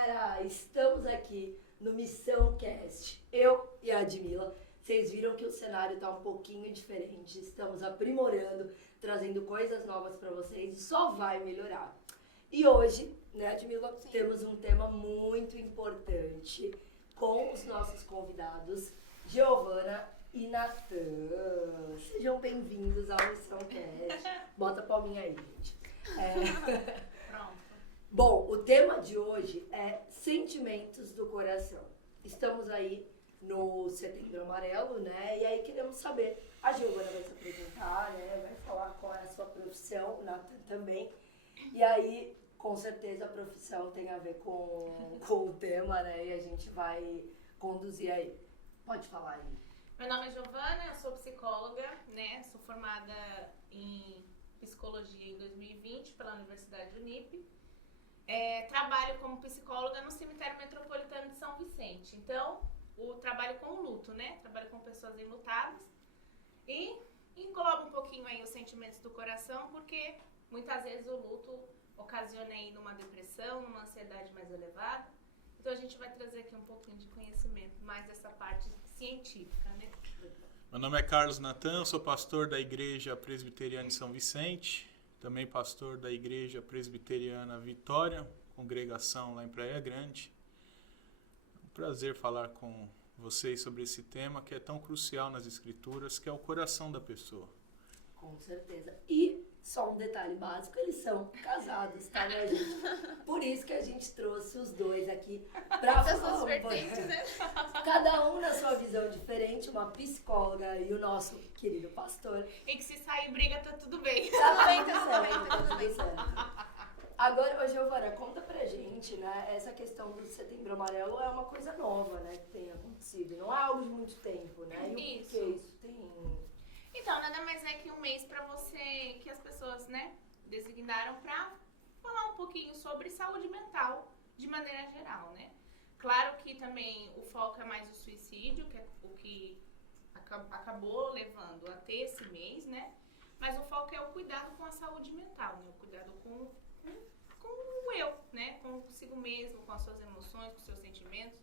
galera! Estamos aqui no Missão Cast. Eu e a Admila. Vocês viram que o cenário tá um pouquinho diferente. Estamos aprimorando, trazendo coisas novas para vocês e só vai melhorar. E hoje, né, Admila, temos um tema muito importante com os nossos convidados, Giovana e Natan. Sejam bem-vindos ao Missão Cast. Bota a palminha aí, gente. Pronto. Bom, o tema de hoje é sentimentos do coração. Estamos aí no Setembro Amarelo, né? E aí queremos saber, a Giovana vai se apresentar, né? Vai falar qual é a sua profissão, o Natan também. E aí, com certeza, a profissão tem a ver com o tema, né? E a gente vai conduzir aí. Pode falar aí. Meu nome é Giovana, eu sou psicóloga, né? Sou formada em psicologia em 2020 pela Universidade Unip. Trabalho como psicóloga no Cemitério Metropolitano de São Vicente. Então, trabalho com o luto, né? Trabalho com pessoas enlutadas e engloba um pouquinho aí os sentimentos do coração, porque muitas vezes o luto ocasiona aí numa depressão, numa ansiedade mais elevada. Então, a gente vai trazer aqui um pouquinho de conhecimento, mais dessa parte científica, né? Meu nome é Carlos Natan, sou pastor da Igreja Presbiteriana de São Vicente, também pastor da Igreja Presbiteriana Vitória, congregação lá em Praia Grande. É um prazer falar com vocês sobre esse tema que é tão crucial nas Escrituras, que é o coração da pessoa. Com certeza. E só um detalhe básico, eles são casados, tá, minha gente? Por isso que a gente trouxe os dois aqui pra falar. Né? Cada um na sua visão diferente, uma psicóloga e o nosso querido pastor. E que se sair briga, tá tudo bem. Tá tudo certo. Agora, Giovana, conta pra gente, né? Essa questão do Setembro Amarelo é uma coisa nova, né? Que tem acontecido. Não é algo de muito tempo, né? E Isso. o que isso tem... Então, nada mais é que um mês pra você, que as pessoas, né, designaram pra falar um pouquinho sobre saúde mental, de maneira geral, né? Claro que também o foco é mais o suicídio, que é o que acabou levando a ter esse mês, né? Mas o foco é o cuidado com a saúde mental, né? O cuidado com o eu, né? Consigo mesmo, com as suas emoções, com os seus sentimentos,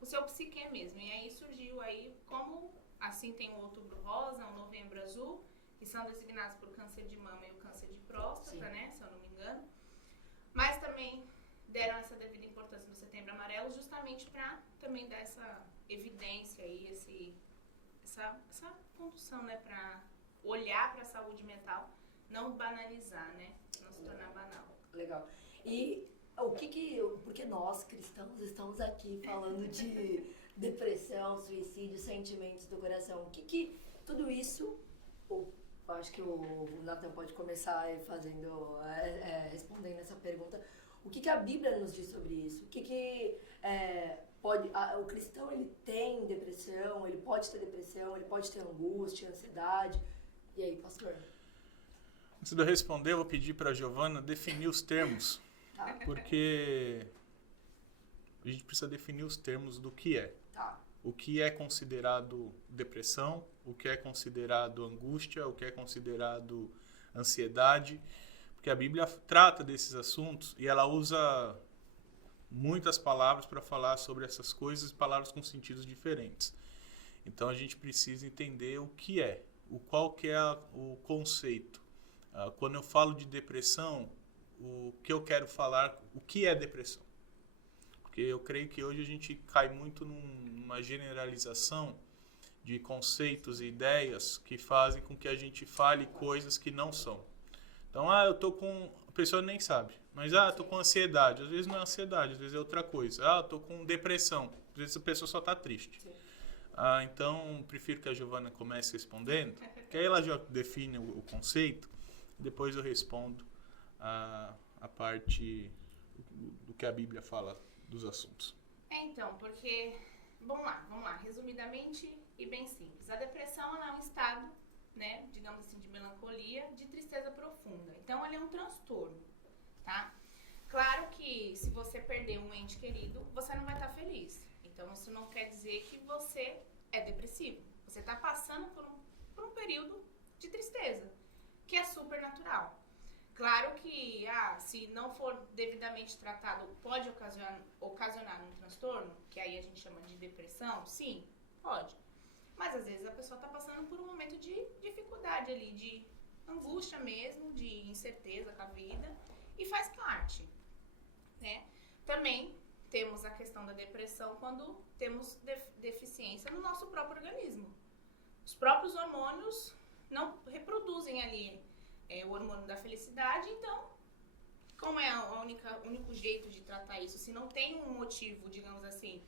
o seu psique mesmo. E aí surgiu aí como, assim tem o Outubro Rosa, o Novembro Azul, que são designados por câncer de mama e o câncer de próstata, Sim. né? Se eu não me engano. Mas também deram essa devida importância no Setembro Amarelo justamente para também dar essa evidência aí, essa condução, né? Para olhar para a saúde mental, não banalizar, né? Não se tornar banal. Legal. E porque nós, cristãos, estamos aqui falando de depressão, suicídio, sentimentos do coração. O que tudo isso, acho que o Natan pode começar respondendo essa pergunta. O que a Bíblia nos diz sobre isso? O cristão, ele tem depressão, ele pode ter depressão, ele pode ter angústia, ansiedade. E aí, pastor? Antes de eu responder, eu vou pedir para a Giovana definir os termos, Tá. porque a gente precisa definir os termos do que é. Tá. O que é considerado depressão, o que é considerado angústia, o que é considerado ansiedade, porque a Bíblia trata desses assuntos e ela usa muitas palavras para falar sobre essas coisas, palavras com sentidos diferentes. Então a gente precisa entender o que é, qual que é o conceito. Quando eu falo de depressão, o que eu quero falar, o que é depressão? Porque eu creio que hoje a gente cai muito numa generalização de conceitos e ideias que fazem com que a gente fale coisas que não são. Então, eu tô com... A pessoa nem sabe. Mas, tô com ansiedade. Às vezes não é ansiedade, às vezes é outra coisa. Eu tô com depressão. Às vezes a pessoa só tá triste. Sim. Então, prefiro que a Giovana comece respondendo, que aí ela já define o conceito, depois eu respondo a parte do que a Bíblia fala dos assuntos. Então, porque... Vamos lá. Resumidamente e bem simples. A depressão ela é um estado, né, digamos assim, de melancolia, de tristeza profunda. Então, ele é um transtorno, tá? Claro que se você perder um ente querido, você não vai estar feliz. Então, isso não quer dizer que você é depressivo. Você está passando por um período de tristeza, que é super natural. Claro que, se não for devidamente tratado, pode ocasionar um transtorno, que aí a gente chama de depressão, sim, pode. Mas às vezes a pessoa está passando por um momento de dificuldade ali, de angústia mesmo, de incerteza com a vida, e faz parte, né? Também temos a questão da depressão quando temos deficiência no nosso próprio organismo. Os próprios hormônios não reproduzem ali o hormônio da felicidade, então, como é o único jeito de tratar isso? Se não tem um motivo, digamos assim,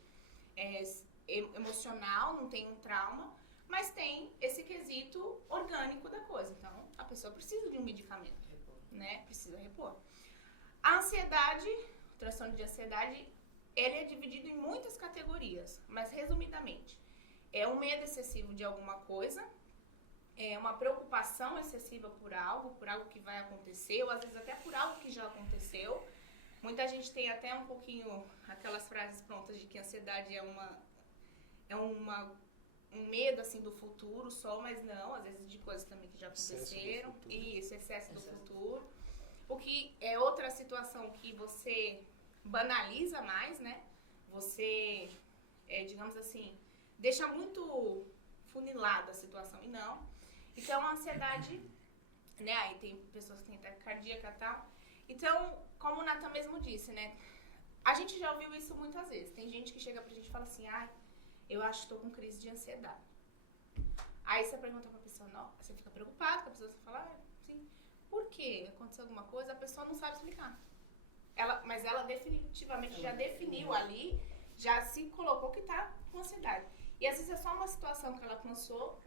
emocional, não tem um trauma, mas tem esse quesito orgânico da coisa. Então, a pessoa precisa de um medicamento, né? Precisa repor. A ansiedade, o transtorno de ansiedade, ele é dividido em muitas categorias, mas resumidamente, é um medo excessivo de alguma coisa, é uma preocupação excessiva por algo que vai acontecer, ou às vezes até por algo que já aconteceu. Muita gente tem até um pouquinho aquelas frases prontas de que a ansiedade é um medo assim do futuro só, mas não, às vezes de coisas também que já aconteceram. Isso, excesso do futuro. O que é outra situação que você banaliza mais, né? Você, digamos assim, deixa muito funilada a situação e não. Então, a ansiedade, né? Aí tem pessoas que têm ataque cardíaco e tal. Então, como o Nathan mesmo disse, né? A gente já ouviu isso muitas vezes. Tem gente que chega pra gente e fala assim, eu acho que tô com crise de ansiedade. Aí você pergunta pra pessoa, não, você fica preocupado, que a pessoa fala, sim. Por quê? Aconteceu alguma coisa? A pessoa não sabe explicar. Mas ela definitivamente já definiu ali, já se colocou que tá com ansiedade. E às vezes é só uma situação que ela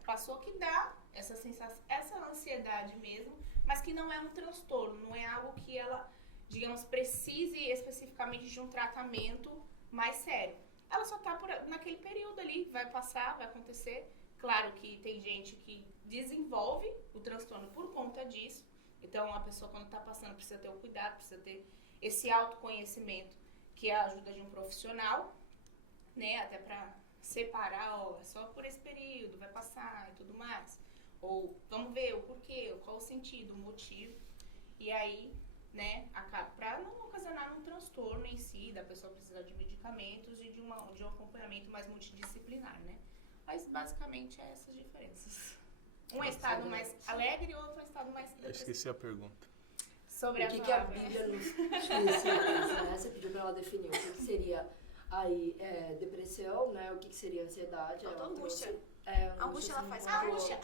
passou que dá essa sensação, essa ansiedade mesmo, mas que não é um transtorno, não é algo que ela, digamos, precise especificamente de um tratamento mais sério. Ela só tá naquele período ali, vai passar, vai acontecer. Claro que tem gente que desenvolve o transtorno por conta disso. Então, a pessoa quando tá passando precisa ter o cuidado, precisa ter esse autoconhecimento, que é a ajuda de um profissional, né, até pra separar, é só por esse período, vai passar e tudo mais. Ou vamos ver o porquê, qual o sentido, o motivo. E aí, né, acaba para não ocasionar um transtorno em si, da pessoa precisar de medicamentos e de um acompanhamento mais multidisciplinar, né? Mas basicamente é essas diferenças. Um é estado mais alegre e outro é estado mais depressivo. Esqueci a pergunta. Sobre o que a Bíblia nos ensina, né? Você pediu para ela definir o que seria aí depressão, né? O que seria ansiedade? Angústia. A angústia ela faz angústia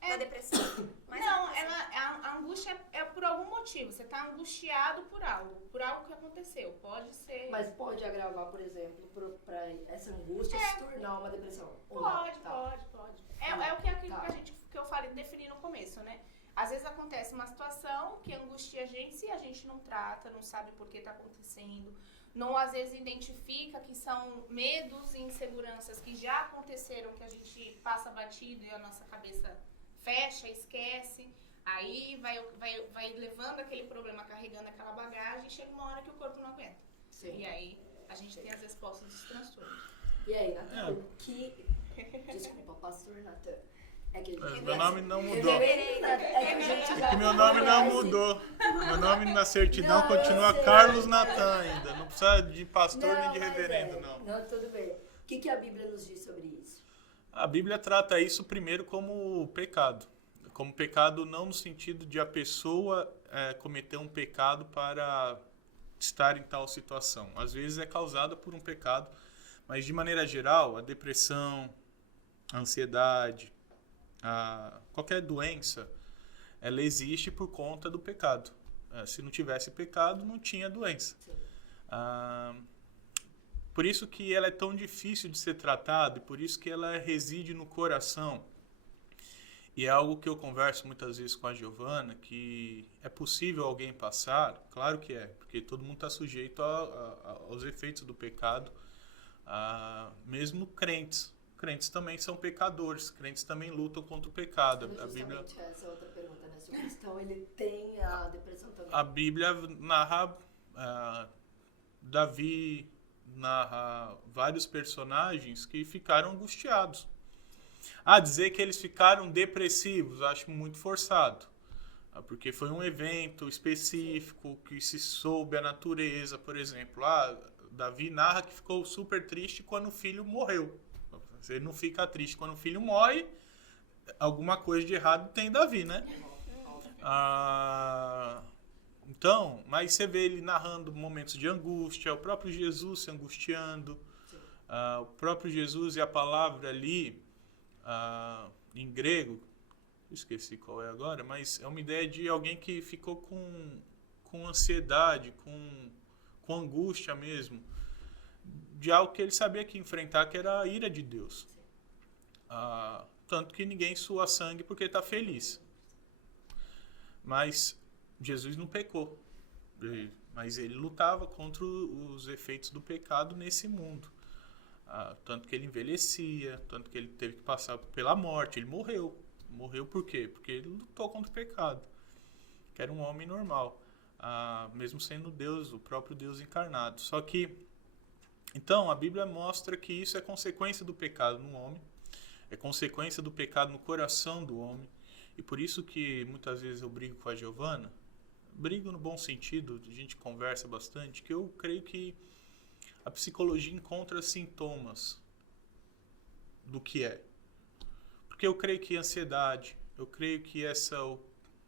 da depressão. Mas não, a angústia é por algum motivo. Você está angustiado por algo que aconteceu. Pode ser. Mas pode agravar, por exemplo, para essa angústia se tornar uma depressão? Pode. É aquilo que eu falei, definir no começo, né? Às vezes acontece uma situação que angustia a gente, se a gente não trata, não sabe por que está acontecendo, não às vezes identifica que são medos e inseguranças que já aconteceram, que a gente passa batido e a nossa cabeça fecha, esquece, aí vai levando aquele problema, carregando aquela bagagem, e chega uma hora que o corpo não aguenta. Sim. E aí a gente tem as respostas dos transtornos. E aí, Nathan, Desculpa, pastor Nathan. Meu nome não mudou. Meu nome não mudou. Meu nome na certidão continua Carlos Nathan ainda. Não precisa de pastor nem de reverendo, não. Não, tudo bem. O que a Bíblia nos diz sobre isso? A Bíblia trata isso primeiro como pecado. Como pecado não no sentido de a pessoa cometer um pecado para estar em tal situação. Às vezes é causada por um pecado, mas de maneira geral, a depressão, a ansiedade, qualquer doença, ela existe por conta do pecado. Se não tivesse pecado, não tinha doença. Por isso que ela é tão difícil de ser tratada e por isso que ela reside no coração. E é algo que eu converso muitas vezes com a Giovana, que é possível alguém passar, claro que é, porque todo mundo está sujeito aos efeitos do pecado, mesmo crentes. Crentes também são pecadores, crentes também lutam contra o pecado. A Bíblia, essa é outra pergunta, né? Se o cristão ele tem a depressão também. A Bíblia narra, Davi narra vários personagens que ficaram angustiados. Dizer que eles ficaram depressivos, acho muito forçado. Porque foi um evento específico que se soube a natureza, por exemplo. Davi narra que ficou super triste quando o filho morreu. Ele não fica triste quando o filho morre, alguma coisa de errado tem em Davi, né? Então, mas você vê ele narrando momentos de angústia, o próprio Jesus se angustiando, o próprio Jesus e a palavra ali, em grego, esqueci qual é agora, mas é uma ideia de alguém que ficou com ansiedade, com angústia mesmo, de algo que ele sabia que enfrentar, que era a ira de Deus. Tanto que ninguém sua sangue porque está feliz. Mas Jesus não pecou. Mas ele lutava contra os efeitos do pecado nesse mundo. Tanto que ele envelhecia, tanto que ele teve que passar pela morte. Ele morreu. Morreu por quê? Porque ele lutou contra o pecado. Que era um homem normal. Mesmo sendo Deus, o próprio Deus encarnado. Só que, então, a Bíblia mostra que isso é consequência do pecado no homem. É consequência do pecado no coração do homem. E por isso que muitas vezes eu brigo com a Giovana. Brigo no bom sentido, a gente conversa bastante, que eu creio que a psicologia encontra sintomas do que é. Porque eu creio que ansiedade, eu creio que essa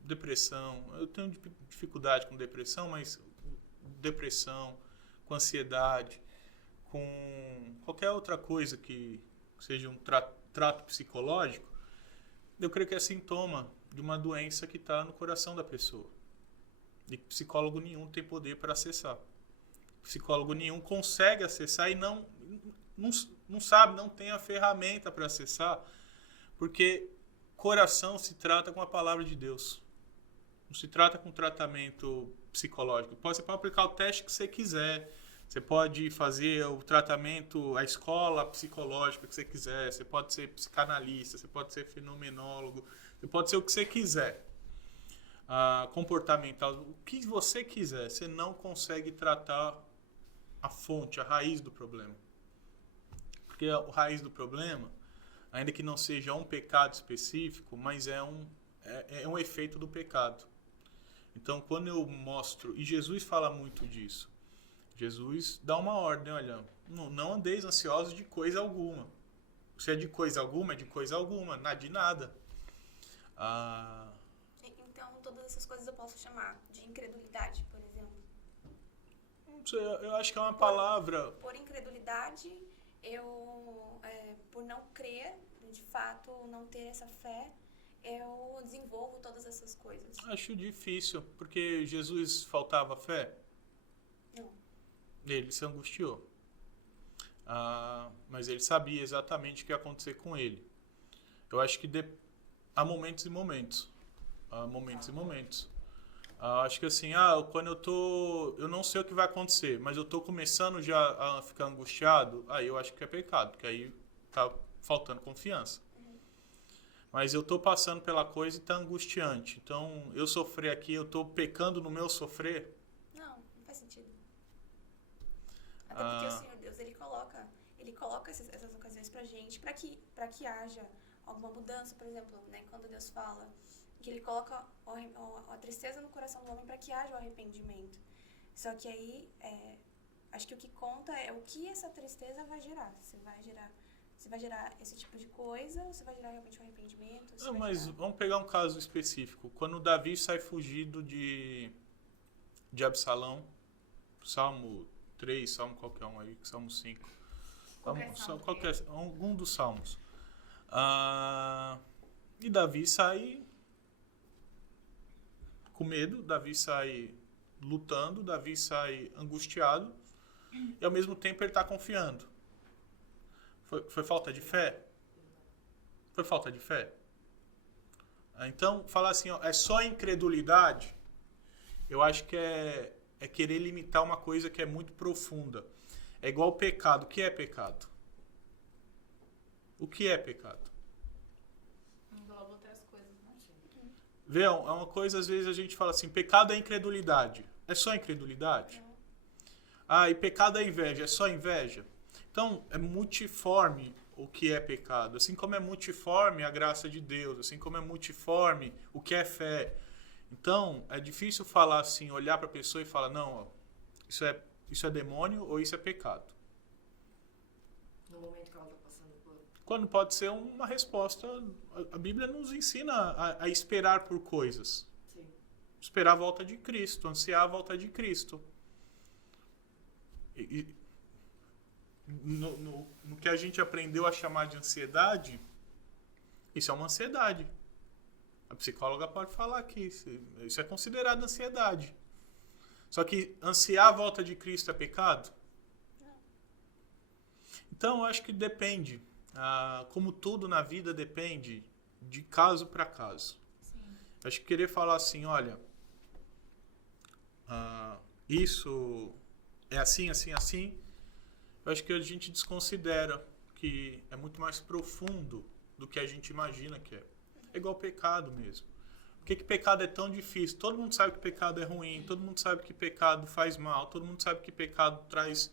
depressão, eu tenho dificuldade com depressão, mas depressão, com ansiedade, com qualquer outra coisa que seja um trato psicológico, eu creio que é sintoma de uma doença que está no coração da pessoa. E psicólogo nenhum tem poder para acessar. Psicólogo nenhum consegue acessar e não sabe, não tem a ferramenta para acessar, porque coração se trata com a palavra de Deus. Não se trata com tratamento psicológico. Você pode aplicar o teste que você quiser. Você pode fazer o tratamento, a escola psicológica que você quiser. Você pode ser psicanalista, você pode ser fenomenólogo, você pode ser o que você quiser. Comportamental, o que você quiser. Você não consegue tratar a fonte, a raiz do problema. Porque a raiz do problema, ainda que não seja um pecado específico, mas é um efeito do pecado. Então, quando eu mostro, e Jesus fala muito disso, Jesus dá uma ordem, olha, não andeis ansiosos de coisa alguma. Se é de coisa alguma, é de coisa alguma, nada de nada. Então, todas essas coisas eu posso chamar de incredulidade, por exemplo? Não sei, eu acho que é uma palavra... Por incredulidade, por não crer, de fato, não ter essa fé, eu desenvolvo todas essas coisas. Acho difícil, porque Jesus faltava fé? Não. Ele se angustiou. Mas ele sabia exatamente o que ia acontecer com ele. Eu acho que há momentos e momentos. Há momentos e momentos. Acho que assim, quando eu não sei o que vai acontecer, mas eu estou começando já a ficar angustiado, aí eu acho que é pecado, porque aí tá faltando confiança. Mas eu estou passando pela coisa e está angustiante. Então, eu sofrer aqui, eu estou pecando no meu sofrer? Não faz sentido. Até porque o Senhor Deus, Ele coloca essas ocasiões pra gente, para que haja alguma mudança, por exemplo, né? Quando Deus fala que Ele coloca a tristeza no coração do homem para que haja o arrependimento. Só que aí, acho que o que conta é o que essa tristeza vai gerar. Se vai gerar esse tipo de coisa, ou se vai gerar realmente um arrependimento. Não, mas vamos pegar um caso específico. Quando Davi sai fugido de Absalão, Salmo 3, Salmo qualquer um aí, Salmo 5. Algum dos salmos. E Davi sai com medo, Davi sai lutando, Davi sai angustiado, e ao mesmo tempo ele está confiando. Foi falta de fé? Foi falta de fé? Então, falar assim, é só incredulidade, eu acho que é querer limitar uma coisa que é muito profunda. É igual o pecado. O que é pecado? O que é pecado? Engloba outras coisas, né? Vê, é uma coisa, às vezes a gente fala assim, pecado é incredulidade. É só incredulidade? E pecado é inveja. É só inveja? Então, é multiforme o que é pecado. Assim como é multiforme a graça de Deus, assim como é multiforme o que é fé. Então, é difícil falar assim, olhar para a pessoa e falar, não, ó, isso é demônio ou isso é pecado. No momento que ela está passando por... Quando pode ser uma resposta, a Bíblia nos ensina a esperar por coisas. Sim. Esperar a volta de Cristo, ansiar a volta de Cristo. No que a gente aprendeu a chamar de ansiedade, isso é uma ansiedade. A psicóloga pode falar que isso é considerado ansiedade. Só que ansiar a volta de Cristo é pecado? Então, eu acho que depende. Como tudo na vida depende de caso para caso. Sim. Acho que querer falar assim, olha, isso é assim, assim, assim, eu acho que a gente desconsidera que é muito mais profundo do que a gente imagina que é. É igual pecado mesmo. Por que pecado é tão difícil? Todo mundo sabe que pecado é ruim, todo mundo sabe que pecado faz mal, todo mundo sabe que pecado traz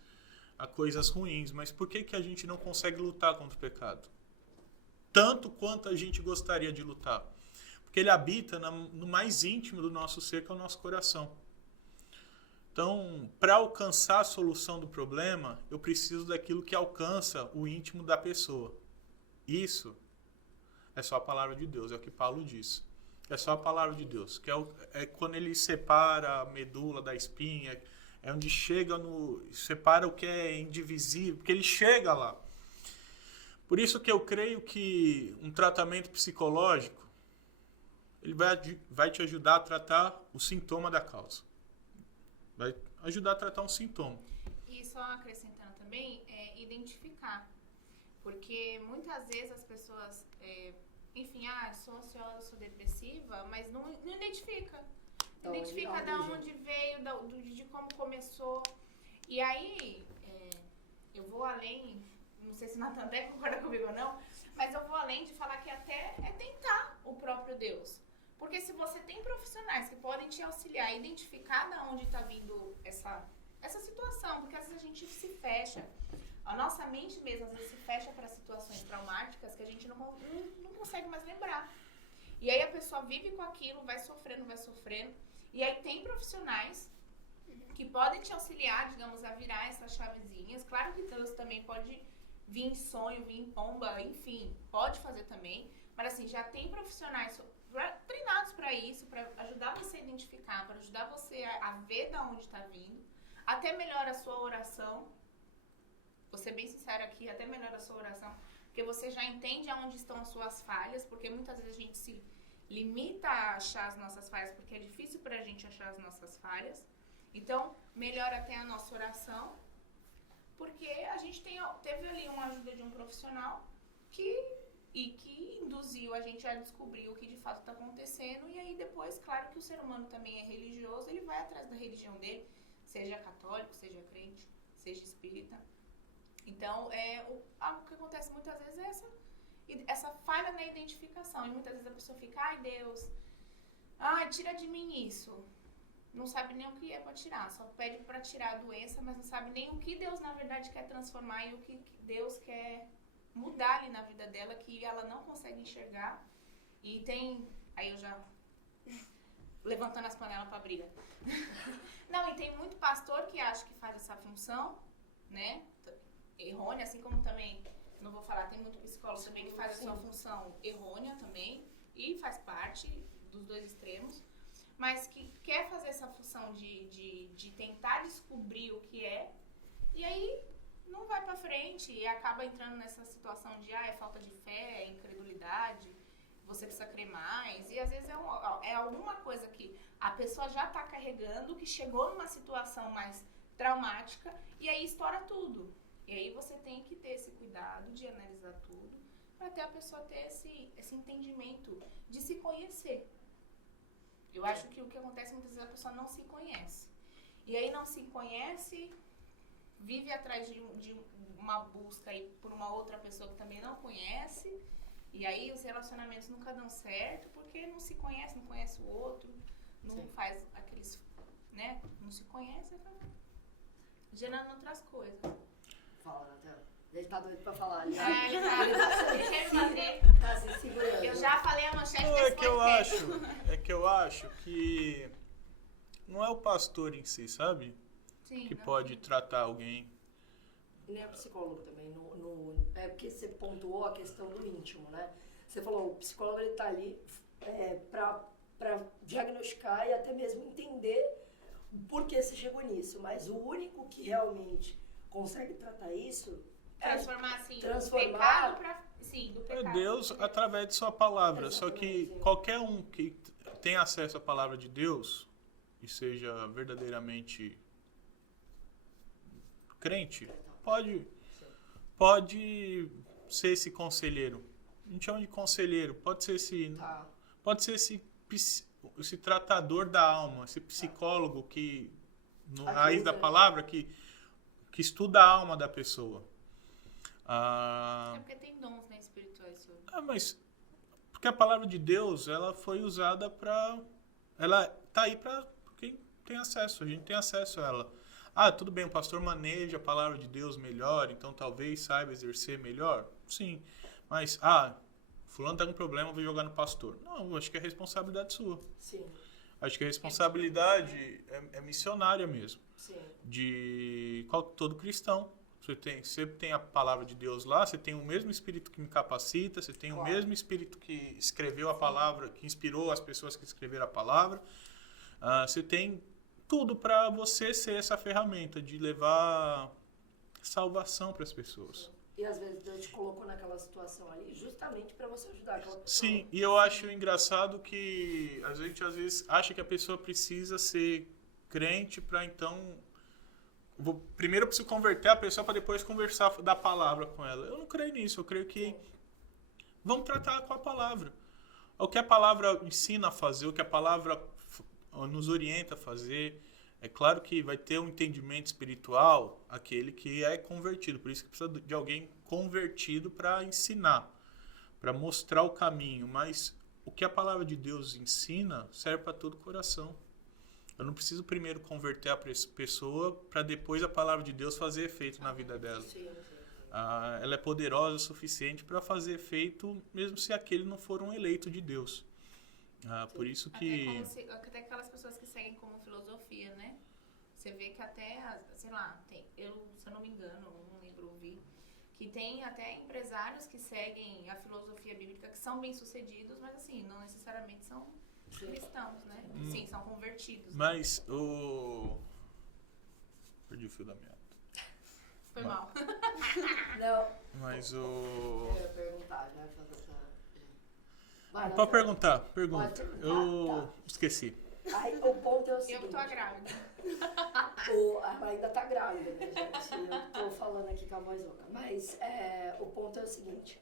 coisas ruins, mas por que a gente não consegue lutar contra o pecado? Tanto quanto a gente gostaria de lutar. Porque ele habita no mais íntimo do nosso ser, que é o nosso coração. Então, para alcançar a solução do problema, eu preciso daquilo que alcança o íntimo da pessoa. Isso é só a palavra de Deus, é o que Paulo diz. É só a palavra de Deus, que é quando ele separa a medula da espinha, é onde separa o que é indivisível, porque ele chega lá. Por isso que eu creio que um tratamento psicológico, ele vai te ajudar a tratar o sintoma da causa. Vai ajudar a tratar um sintoma. E só acrescentando também, identificar. Porque muitas vezes as pessoas, enfim, sou ansiosa, sou depressiva, mas não identifica. Não identifica de onde veio, de como começou. E aí, eu vou além, não sei se o Nathan até concorda comigo ou não, mas eu vou além de falar que até é tentar o próprio Deus. Porque se você tem profissionais que podem te auxiliar a identificar de onde está vindo essa situação, porque às vezes a gente se fecha, a nossa mente mesmo às vezes se fecha para situações traumáticas que a gente não consegue mais lembrar. E aí a pessoa vive com aquilo, vai sofrendo, e aí tem profissionais que podem te auxiliar, digamos, a virar essas chavezinhas. Claro que Deus também pode vir em sonho, vir em pomba, enfim, pode fazer também, mas assim, já tem profissionais treinados para isso, para ajudar você a identificar, para ajudar você a ver de onde está vindo, até melhora a sua oração. Vou ser bem sincera aqui, até melhora a sua oração, porque você já entende aonde estão as suas falhas, porque muitas vezes a gente se limita a achar as nossas falhas, porque é difícil pra gente achar as nossas falhas. Então, melhora até a nossa oração, porque a gente teve ali uma ajuda de um profissional que induziu a gente a descobrir o que de fato está acontecendo, e aí depois, claro que o ser humano também é religioso, ele vai atrás da religião dele, seja católico, seja crente, seja espírita. Então, o que acontece muitas vezes é essa falha na identificação, e muitas vezes a pessoa fica, ai Deus, tira de mim isso. Não sabe nem o que é para tirar, só pede para tirar a doença, mas não sabe nem o que Deus na verdade quer transformar e o que Deus quer mudar ali na vida dela, que ela não consegue enxergar. E aí eu já levantando as panelas para briga. Não, e tem muito pastor que acha que faz essa função, né, errônea, assim como também, não vou falar, tem muito psicólogo também que faz a sua função errônea também, e faz parte dos dois extremos, mas que quer fazer essa função de tentar descobrir o que é, e aí não vai pra frente e acaba entrando nessa situação de é falta de fé, é incredulidade, você precisa crer mais, e às vezes é alguma coisa que a pessoa já tá carregando, que chegou numa situação mais traumática, e aí estoura tudo. E aí você tem que ter esse cuidado de analisar tudo, para até a pessoa ter esse entendimento de se conhecer. Eu acho que o que acontece muitas vezes a pessoa não se conhece. E aí não se conhece, vive atrás de uma busca aí por uma outra pessoa que também não conhece, e aí os relacionamentos nunca dão certo, porque não se conhece, não conhece o outro, não faz aqueles, né, não se conhece, acaba gerando outras coisas. Fala, Nathan. Ele tá doido pra falar. Ele quer me bater. Tá se segurando. Eu já falei a manchete Não, desse podcast. é que que eu acho que não é o pastor em si, sabe? Sim, Que não. pode tratar alguém. E nem o psicólogo também. É porque você pontuou a questão do íntimo, né? Você falou, o psicólogo ele tá ali para diagnosticar e até mesmo entender por que você chegou nisso. Mas o único que realmente consegue tratar isso Transformar, assim, transformar- do pecado pra... Sim, do É pecado. Deus através de sua palavra. Só que Exatamente. qualquer um que tem acesso à palavra de Deus e seja verdadeiramente crente, pode ser esse conselheiro. A gente chama de conselheiro. Pode ser Tá. esse tratador da alma, esse psicólogo que, no Ajuda. raiz da palavra, que estuda a alma da pessoa. É porque tem dons, né, espirituais sobre. Mas porque a palavra de Deus, ela foi usada para... Ela tá aí para quem tem acesso. A gente tem acesso a ela. Tudo bem, o pastor maneja a palavra de Deus melhor, então talvez saiba exercer melhor. Sim. Mas, fulano tá com problema, vou jogar no pastor. Não, acho que é responsabilidade sua. Sim, Acho que a responsabilidade é missionária mesmo. sim. De todo cristão. Você tem a palavra de Deus lá, você tem o mesmo Espírito que me capacita, você tem o Claro. mesmo Espírito que escreveu a palavra, que inspirou as pessoas que escreveram a palavra. Você tem tudo para você ser essa ferramenta de levar salvação para as pessoas. E às vezes Deus te colocou naquela situação ali justamente para você ajudar aquela pessoa. Sim, e eu acho engraçado que a gente às vezes acha que a pessoa precisa ser crente para então... Primeiro eu preciso converter a pessoa para depois conversar da palavra com ela. Eu não creio nisso, eu creio que vamos tratar com a palavra. O que a palavra ensina a fazer, o que a palavra nos orienta a fazer. É claro que vai ter um entendimento espiritual aquele que é convertido. Por isso que precisa de alguém convertido para ensinar, para mostrar o caminho. Mas o que a palavra de Deus ensina serve para todo o coração. Eu não preciso primeiro converter a pessoa para depois a palavra de Deus fazer efeito na vida dela. Sim, sim. Ela é poderosa o suficiente para fazer efeito mesmo se aquele não for um eleito de Deus. Por isso que... Até aquelas pessoas que seguem como filosofia, né? Você vê que até, sei lá, se eu não me engano, não lembro ouvir, que tem até empresários que seguem a filosofia bíblica que são bem-sucedidos, mas assim, não necessariamente são cristãos, né? Sim, são convertidos. Mas perdi o fio da meada. Foi mal. Não, Mas eu ia perguntar, já fazer essa... Vai, Pode perguntar, pergunta. Pode perguntar, Eu tá. esqueci. Aí o ponto é o seguinte... Eu tô grávida. Ela ainda tá grávida, né, gente? Eu tô falando aqui com a vozona. Mas o ponto é o seguinte.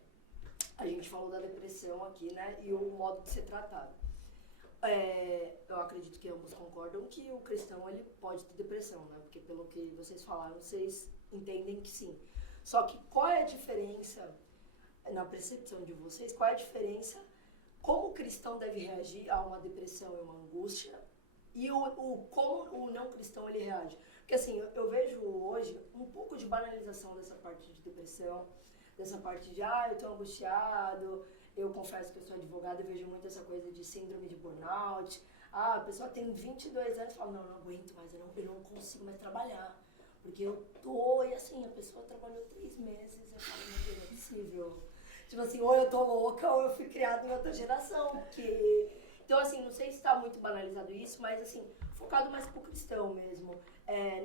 A gente falou da depressão aqui, né? E o modo de ser tratado. Eu acredito que ambos concordam que o cristão ele pode ter depressão, né? Porque pelo que vocês falaram, vocês entendem que sim. Só que qual é a diferença, na percepção de vocês, qual é a diferença, como o cristão deve reagir a uma depressão e uma angústia e como o não cristão ele reage? Porque assim, eu vejo hoje um pouco de banalização dessa parte de depressão, dessa parte de, eu tô angustiado. Eu confesso que eu sou advogada e vejo muito essa coisa de síndrome de burnout. A pessoa tem 22 anos e fala, não aguento mais, eu não consigo mais trabalhar. Porque eu tô, e assim, a pessoa trabalhou 3 meses, eu falo, meu Deus, não é possível. Tipo assim, ou eu tô louca ou eu fui criada em outra geração. Então assim, não sei se tá muito banalizado isso, mas assim, focado mais pro cristão mesmo.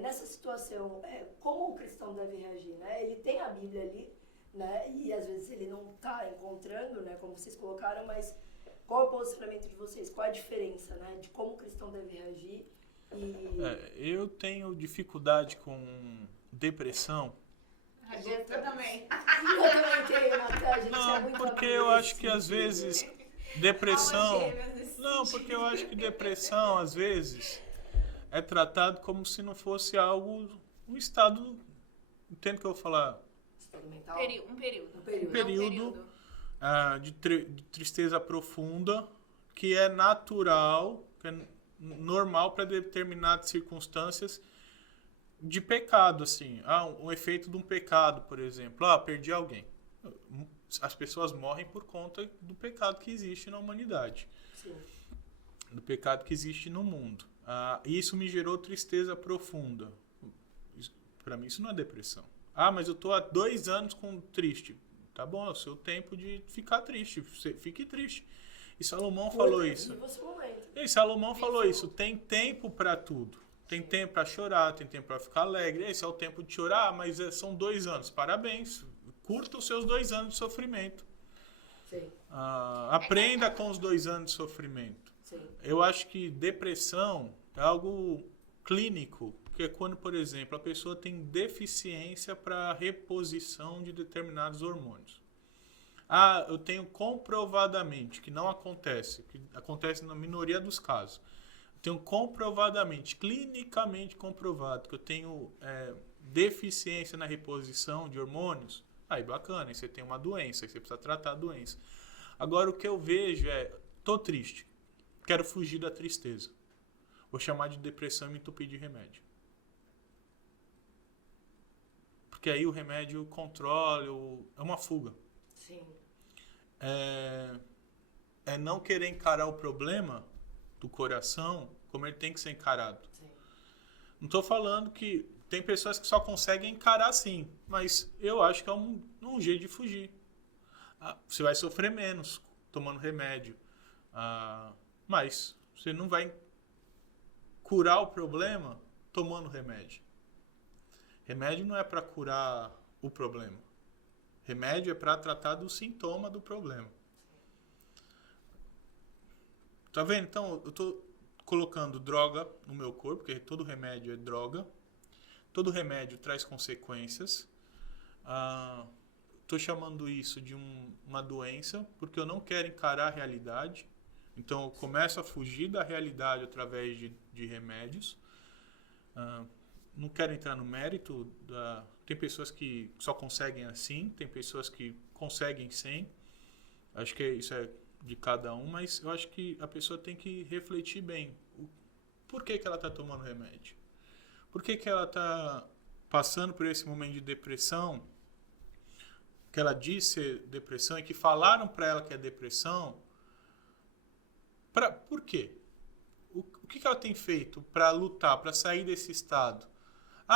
Nessa situação, como o cristão deve reagir, né? Ele tem a Bíblia ali, né? E às vezes ele não está encontrando, né? Como vocês colocaram, mas qual é o posicionamento de vocês? Qual é a diferença, né? De como o cristão deve reagir? Eu tenho dificuldade com depressão. Eu também. Eu também tenho, Natália, a gente é Não, muito porque amiga eu nesse acho que às sentido. vezes depressão... Almas gêmeas nesse Não, sentido. porque eu acho que depressão às vezes é tratado como se não fosse algo, um estado... Entendo o que eu vou falar? Estado mental? Um período. Um período. Período. De tristeza profunda, que é natural, que é normal para determinadas circunstâncias de pecado, assim. Um efeito de um pecado, por exemplo. Perdi alguém. As pessoas morrem por conta do pecado que existe na humanidade. Sim. do pecado que existe no mundo. E isso me gerou tristeza profunda. Para mim isso não é depressão. Mas eu tô há 2 anos triste. Tá bom, é o seu tempo de ficar triste. Fique triste. E Salomão falou isso. E Salomão falou isso. Tem tempo para tudo. Tem tempo para chorar, tem tempo para ficar alegre. Esse é o tempo de chorar, mas são 2 anos. Parabéns. Curta os seus 2 anos de sofrimento. Sim. Aprenda com os 2 anos de sofrimento. Sim. Eu acho que depressão é algo clínico, que é quando, por exemplo, a pessoa tem deficiência para reposição de determinados hormônios. Eu tenho comprovadamente, que não acontece, que acontece na minoria dos casos. Eu tenho comprovadamente, clinicamente comprovado, que eu tenho deficiência na reposição de hormônios. Aí bacana, aí você tem uma doença, aí você precisa tratar a doença. Agora o que eu vejo tô triste, quero fugir da tristeza. Vou chamar de depressão e me entupir de remédio. Porque aí o remédio controla, é uma fuga. Sim. É não querer encarar o problema do coração como ele tem que ser encarado. Sim. Não estou falando que tem pessoas que só conseguem encarar assim, mas eu acho que é um jeito de fugir. Você vai sofrer menos tomando remédio, mas você não vai curar o problema tomando remédio. Remédio não é para curar o problema. Remédio é para tratar do sintoma do problema. Tá vendo? Então, eu estou colocando droga no meu corpo, porque todo remédio é droga. Todo remédio traz consequências. Estou chamando isso de uma doença, porque eu não quero encarar a realidade. Então, eu começo a fugir da realidade através de remédios. Não quero entrar no mérito. Tem pessoas que só conseguem assim, tem pessoas que conseguem sem. Acho que isso é de cada um, mas eu acho que a pessoa tem que refletir bem. Por que ela está tomando remédio? Por que ela está passando por esse momento de depressão? Que ela diz ser depressão e que falaram para ela que é depressão. Por quê? O que ela tem feito para lutar, para sair desse estado?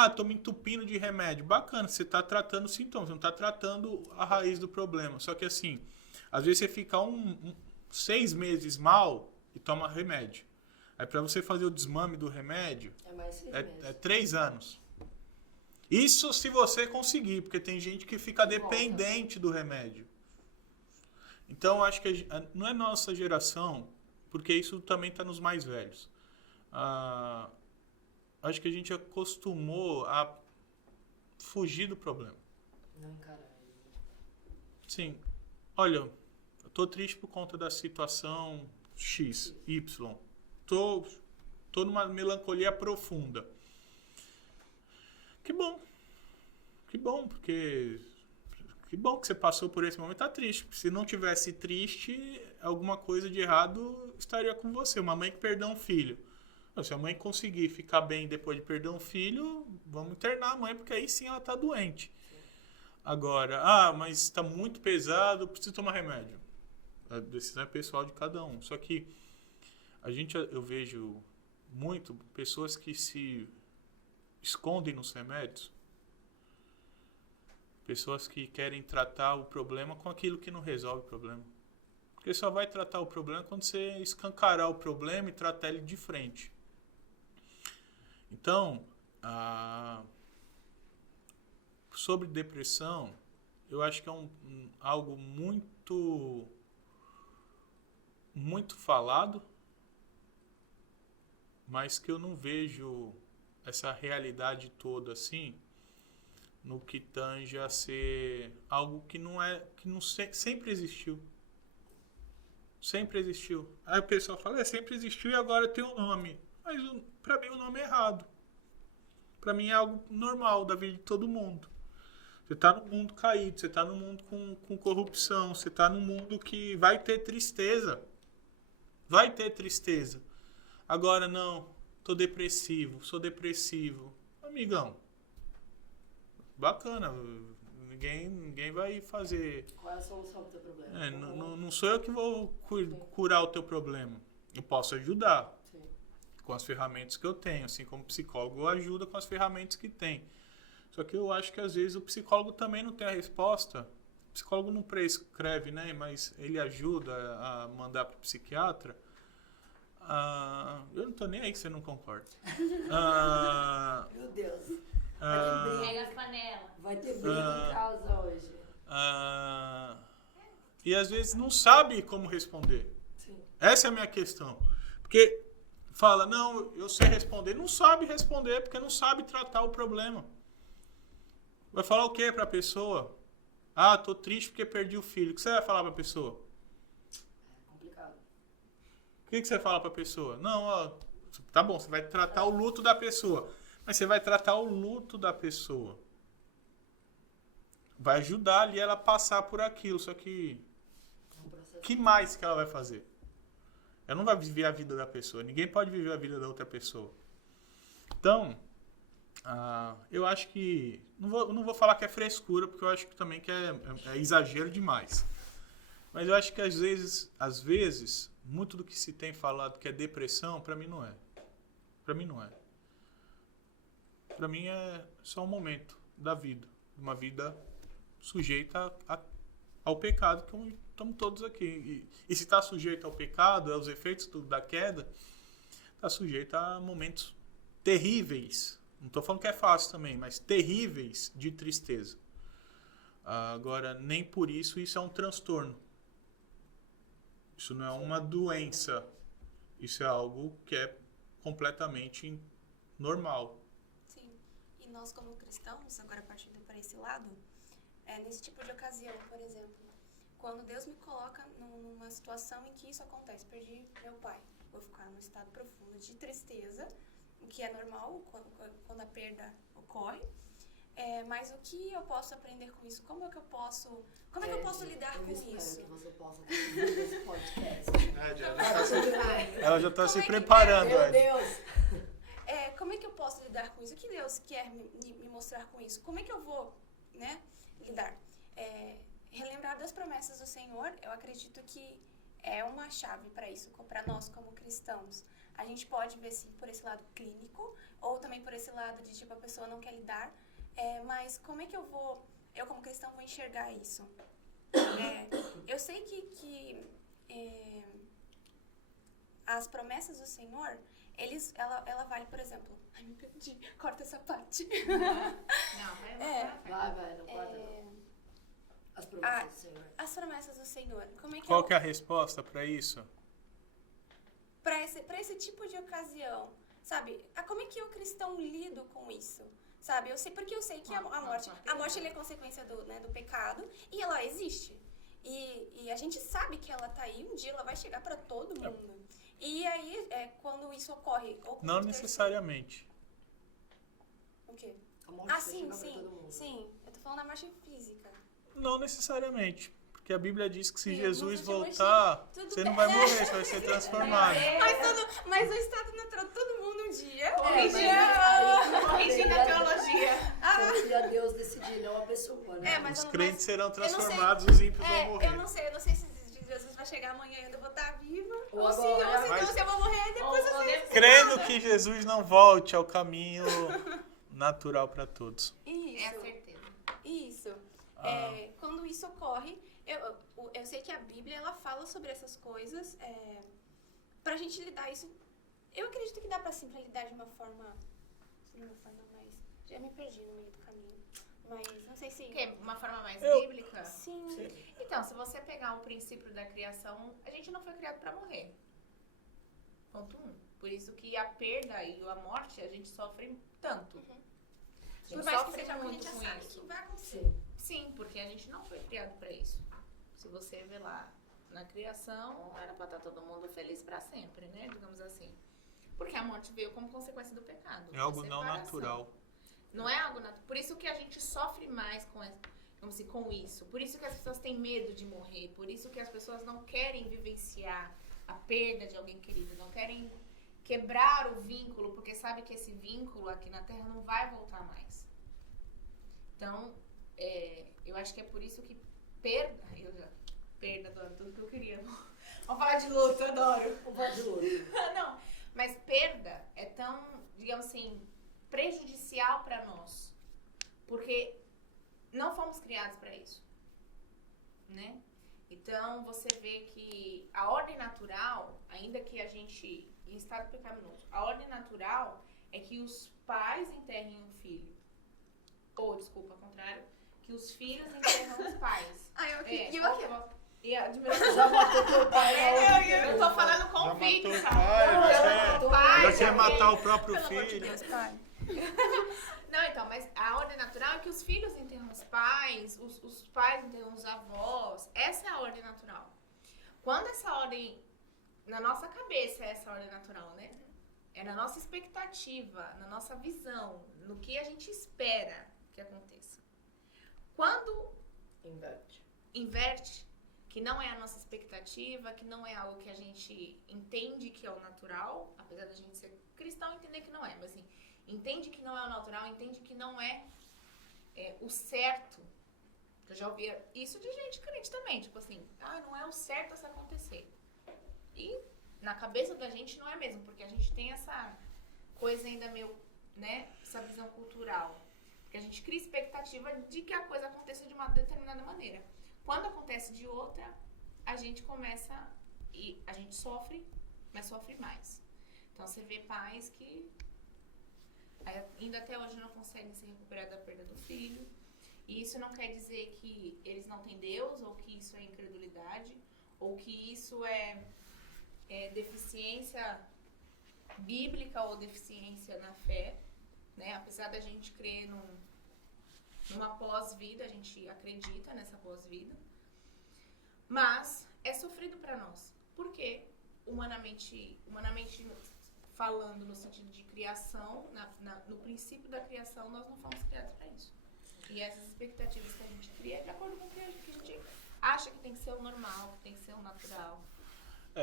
Estou me entupindo de remédio. Bacana, você está tratando os sintomas, não está tratando a raiz do problema. Só que assim, às vezes você fica 6 meses mal e toma remédio. Aí para você fazer o desmame do remédio, é 3 anos. Isso se você conseguir, porque tem gente que fica dependente do remédio. Então, acho que não é nossa geração, porque isso também está nos mais velhos. Acho que a gente acostumou a fugir do problema. Não encarar ele. Sim. Olha, eu tô triste por conta da situação X, Y. Tô numa melancolia profunda. Que bom. Que bom, porque... Que bom que você passou por esse momento. Tá triste. Se não tivesse triste, alguma coisa de errado estaria com você. Uma mãe que perdeu um filho. Se a mãe conseguir ficar bem depois de perder um filho, vamos internar a mãe, porque aí sim ela está doente. Agora, mas está muito pesado, preciso tomar remédio. A decisão é pessoal de cada um. Só que eu vejo muito pessoas que se escondem nos remédios. Pessoas que querem tratar o problema com aquilo que não resolve o problema. Porque só vai tratar o problema quando você escancarar o problema e tratar ele de frente. Então, sobre depressão, eu acho que é algo muito, muito falado, mas que eu não vejo essa realidade toda assim, no que tange a ser algo que sempre existiu. Sempre existiu. Aí o pessoal fala, sempre existiu e agora tem um nome. Mas para mim o nome é errado. Para mim é algo normal da vida de todo mundo. Você está no mundo caído, você está no mundo com corrupção, você está num mundo que vai ter tristeza. Vai ter tristeza. Agora não, sou depressivo. Amigão, bacana, ninguém vai fazer... Qual é a solução do teu problema? Não sou eu que vou curar o teu problema. Eu posso ajudar Sim. com as ferramentas que eu tenho, assim como psicólogo ajuda com as ferramentas que tem. Só que eu acho que às vezes o psicólogo também não tem a resposta. O psicólogo não prescreve, né? Mas ele ajuda a mandar para o psiquiatra. Eu não tô nem aí que você não concorda. Meu Deus. Pega as panelas. Vai ter briga em casa hoje. E às vezes não sabe como responder. Sim. Essa é a minha questão. Porque fala, não, eu sei responder. Não sabe responder porque não sabe tratar o problema. Vai falar o que para a pessoa? Tô triste porque perdi o filho. O que você vai falar para a pessoa? É complicado. O que você fala para a pessoa? Não, tá bom, você vai tratar o luto da pessoa. Mas você vai tratar o luto da pessoa. Vai ajudar ali ela a passar por aquilo. Só que É um processo. o que mais que ela vai fazer? Ela não vai viver a vida da pessoa. Ninguém pode viver a vida da outra pessoa. Então, eu acho que... Não vou falar que é frescura, porque eu acho que também que é exagero demais. Mas eu acho que às vezes, muito do que se tem falado que é depressão, para mim não é. Para mim não é. Para mim é só um momento da vida. Uma vida sujeita ao pecado, que estamos todos aqui. E se está sujeito ao pecado, aos efeitos da queda, está sujeito a momentos terríveis. Não estou falando que é fácil também, mas terríveis de tristeza. Agora, nem por isso é um transtorno. Isso não é uma doença. Isso é algo que é completamente normal. Sim. E nós, como cristãos, agora partindo para esse lado, nesse tipo de ocasião, por exemplo, quando Deus me coloca numa situação em que isso acontece, perdi meu pai, vou ficar num estado profundo de tristeza, o que é normal quando a perda ocorre, mas o que eu posso aprender com isso? Como é que eu posso lidar com isso? Eu espero que você possa ter esse podcast. Ela já está se Como é que- preparando. Meu Ed. Deus! Como é que eu posso lidar com isso? O que Deus quer me mostrar com isso? Como é que eu vou, lidar? Relembrar das promessas do Senhor, eu acredito que é uma chave para isso, para nós como cristãos. A gente pode ver sim por esse lado clínico, ou também por esse lado de tipo a pessoa não quer lidar, mas como é que eu como cristão vou enxergar isso? Eu sei que as promessas do Senhor, ela vale, por exemplo... Ai, me perdi. Corta essa parte. Não, Vai, não corta não. As promessas do Senhor. As promessas do Senhor. Como é que Qual que é a resposta para isso? Para esse tipo de ocasião, sabe? Como é que eu cristão lido com isso? Sabe? Porque eu sei que a morte ela é consequência do pecado e ela existe. E a gente sabe que ela tá aí, um dia ela vai chegar para todo mundo. E aí, quando isso ocorre... Não necessariamente. O quê? A morte vai Sim, chegar pra todo mundo. sim. Eu tô falando da morte física. Não necessariamente. Porque a Bíblia diz que se Sim, Jesus mas eu voltar, tudo você bem. não vai morrer, você vai ser transformado. Mas o estado natural, todo mundo um dia... Corrigindo a teologia. Confia a Deus decidir, não a pessoa, né? mas Os eu não- crentes mas serão eu não sei- transformados, os ímpios vão morrer. eu não sei se Jesus vai chegar amanhã e eu ainda vou estar viva. Ou Ou se agora. Deus eu vou morrer e depois eu sei. Crendo que Jesus não volte ao caminho natural para todos. Isso. É a certeza. Isso. Quando isso ocorre, eu sei que a Bíblia ela fala sobre essas coisas. Pra gente lidar isso, eu acredito que dá pra sim pra lidar de uma forma mais... Já me perdi no meio do caminho. Mas não sei se... Que é uma forma mais Eu- bíblica? Sim. Então, se você pegar o princípio da criação, a gente não foi criado pra morrer. Ponto 1. Por isso que a perda e a morte, a gente sofre tanto. A gente Por mais que sofre seja algo que a muito gente com já sabe isso. que vai acontecer. Sim. Sim, porque a gente não foi criado pra isso. Se você vê lá na criação, era pra estar todo mundo feliz pra sempre, né? Digamos assim. Porque a morte veio como consequência do pecado. É algo da não separação. natural. Não é algo natural. Por isso que a gente sofre mais com isso. Por isso que as pessoas têm medo de morrer. Por isso que as pessoas não querem vivenciar a perda de alguém querido. Não querem quebrar o vínculo, porque sabe que esse vínculo aqui na Terra não vai voltar mais. Então, eu acho que é por isso que perda, adoro tudo que eu queria Vamos falar de luto, adoro. Um vazio. Não, mas perda é tão, digamos assim, prejudicial para nós. Porque não fomos criados para isso, né? Então, você vê que a ordem natural, ainda que a gente, em estado pecaminoso, a ordem natural é que os pais enterrem o filho. Ou, desculpa, ao contrário, que os filhos enterram os pais. Eu aqui. É, E eu aqui. E a Já matou teu pai. eu tô falando Já convicta. matou o pai, Não, ela ela quer, matou o pai, ela já quer vi. matar o próprio Pelo amor de filho. Deus, pai. Não, então, mas a ordem natural é que os filhos enterram os pais, os pais enterram os avós. Essa é a ordem natural. Quando essa ordem, na nossa cabeça é essa ordem natural, né? É na nossa expectativa, na nossa visão, no que a gente espera que aconteça. Quando inverte, que não é a nossa expectativa, que não é algo que a gente entende que é o natural, apesar da gente ser cristão e entender que não é, mas assim, entende que não é o natural, entende que não é, o certo. Eu já ouvi isso de gente crente também, tipo assim, não é o certo a se acontecer. E na cabeça da gente não é mesmo, porque a gente tem essa coisa ainda meio, né, essa visão cultural. Porque a gente cria expectativa de que a coisa aconteça de uma determinada maneira. Quando acontece de outra, a gente começa e a gente sofre, mas sofre mais. Então você vê pais que ainda até hoje não conseguem se recuperar da perda do filho. E isso não quer dizer que eles não têm Deus, ou que isso é incredulidade, ou que isso é deficiência bíblica ou deficiência na fé, né? Apesar da gente crer numa pós-vida, a gente acredita nessa pós-vida, mas é sofrido para nós. Por quê? Humanamente falando, no sentido de criação, no princípio da criação, nós não fomos criados para isso. E essas expectativas que a gente cria é de acordo com o que a gente acha que tem que ser o normal, que tem que ser o natural.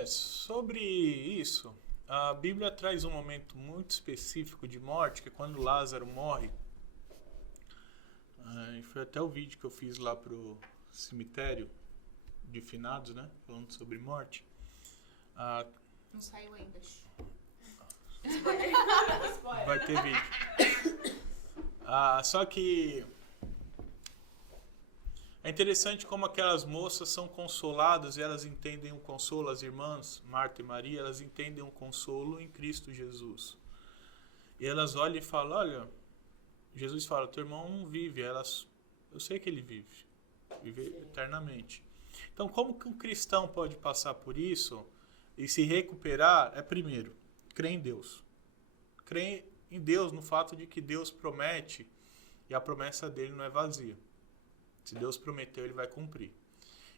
Sobre isso, a Bíblia traz um momento muito específico de morte, que é quando Lázaro morre. E foi até o vídeo que eu fiz lá pro cemitério de finados, né? Falando sobre morte. Não saiu ainda. Vai ter vídeo. Só que é interessante como aquelas moças são consoladas e elas entendem um consolo, as irmãs Marta e Maria, elas entendem um consolo em Cristo Jesus. E elas olham e falam, olha, Jesus fala, teu irmão não vive, eu sei que ele vive eternamente. Então, como que um cristão pode passar por isso e se recuperar? Primeiro, crer em Deus. Crer em Deus no fato de que Deus promete e a promessa dele não é vazia. Se Deus prometeu, ele vai cumprir.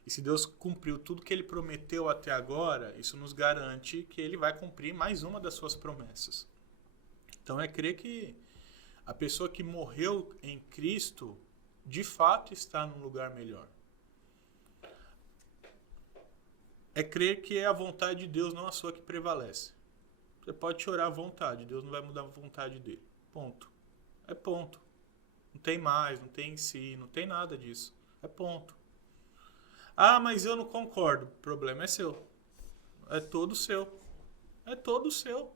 E se Deus cumpriu tudo que ele prometeu até agora, isso nos garante que ele vai cumprir mais uma das suas promessas. Então é crer que a pessoa que morreu em Cristo, de fato está num lugar melhor. É crer que é a vontade de Deus, não a sua, que prevalece. Você pode chorar à vontade, Deus não vai mudar a vontade dele. Ponto. É ponto. Não tem mais, não tem em si, não tem nada disso. É ponto. Mas eu não concordo. O problema é seu. É todo seu. É todo seu.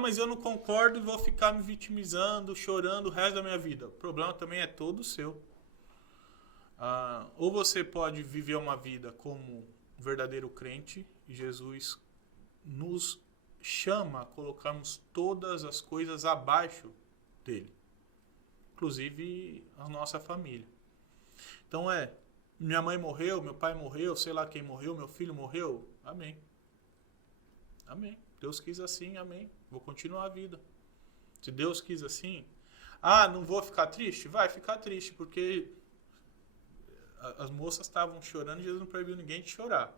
Mas eu não concordo e vou ficar me vitimizando, chorando o resto da minha vida. O problema também é todo seu. Ou você pode viver uma vida como um verdadeiro crente, e Jesus nos chama a colocarmos todas as coisas abaixo dele. Inclusive a nossa família. Então minha mãe morreu, meu pai morreu, sei lá quem morreu, meu filho morreu. Amém. Amém. Deus quis assim, amém. Vou continuar a vida. Se Deus quis assim, não vou ficar triste? Vai ficar triste, porque as moças estavam chorando e Jesus não proibiu ninguém de chorar.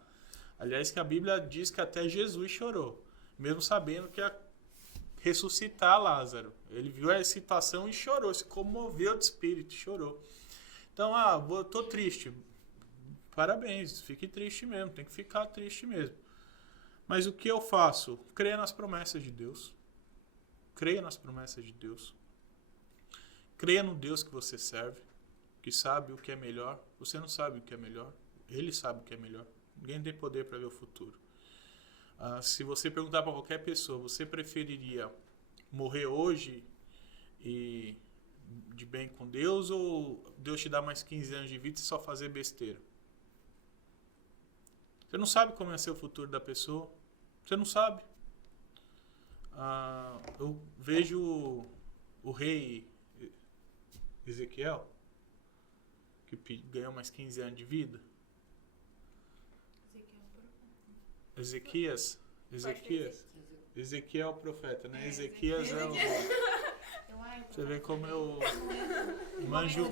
Aliás, que a Bíblia diz que até Jesus chorou, mesmo sabendo que ia ressuscitar Lázaro. Ele viu a situação e chorou, se comoveu de espírito, chorou. Então, tô triste. Parabéns, fique triste mesmo, tem que ficar triste mesmo. Mas o que eu faço? Creia nas promessas de Deus. Creia nas promessas de Deus. Creia no Deus que você serve, que sabe o que é melhor. Você não sabe o que é melhor, Ele sabe o que é melhor. Ninguém tem poder para ver o futuro. Se você perguntar para qualquer pessoa, você preferiria morrer hoje e de bem com Deus, ou Deus te dá mais 15 anos de vida e só fazer besteira? Você não sabe como vai ser o futuro da pessoa. Você não sabe. Eu vejo o rei Ezequiel, que ganhou mais 15 anos de vida. Ezequias. Ezequiel é o profeta, né? Ezequias é o... Você vê como eu manjo,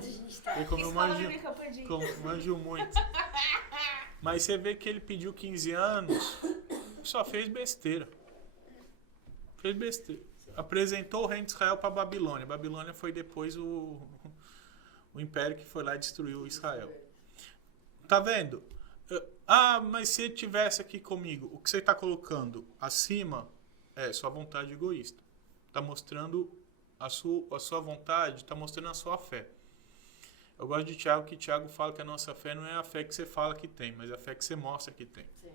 manjo muito. Mas você vê que ele pediu 15 anos, só fez besteira. Fez besteira. Apresentou o reino de Israel para a Babilônia. A Babilônia foi depois o império que foi lá e destruiu Israel. Tá vendo? Mas se ele estivesse aqui comigo, o que você está colocando acima é sua vontade egoísta. Está mostrando a sua vontade, está mostrando a sua fé. Eu gosto de Tiago, que Tiago fala que a nossa fé não é a fé que você fala que tem, mas a fé que você mostra que tem. Sim.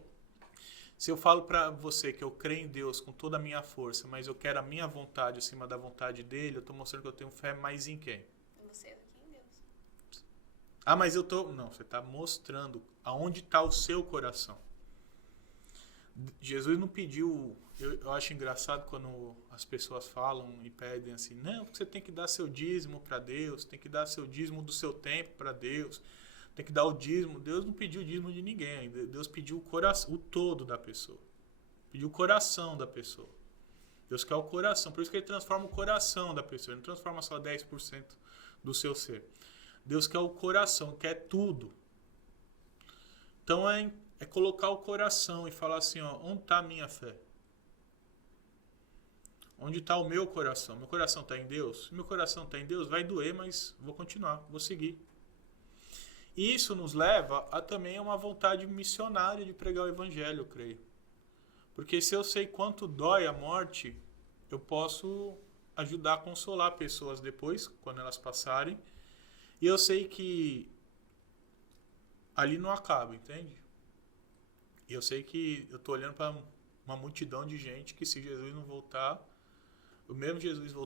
Se eu falo para você que eu creio em Deus com toda a minha força, mas eu quero a minha vontade acima da vontade dele, eu estou mostrando que eu tenho fé mais em quem? Em você do que em Deus. Mas eu tô... Não, você está mostrando aonde está o seu coração. Jesus não pediu... Eu acho engraçado quando as pessoas falam e pedem assim, não, porque você tem que dar seu dízimo para Deus, tem que dar seu dízimo do seu tempo para Deus, tem que dar o dízimo. Deus não pediu o dízimo de ninguém ainda. Deus pediu o coração, o todo da pessoa. Pediu o coração da pessoa. Deus quer o coração. Por isso que ele transforma o coração da pessoa. Ele não transforma só 10% do seu ser. Deus quer o coração, quer tudo. Então é colocar o coração e falar assim, onde está a minha fé? Onde está o meu coração? Meu coração está em Deus? Se meu coração está em Deus, vai doer, mas vou continuar, vou seguir. E isso nos leva a também uma vontade missionária de pregar o evangelho, eu creio. Porque se eu sei quanto dói a morte, eu posso ajudar a consolar pessoas depois, quando elas passarem. E eu sei que ali não acaba, entende? E eu sei que eu estou olhando para uma multidão de gente que, se Jesus não voltar, o mesmo Jesus voltar,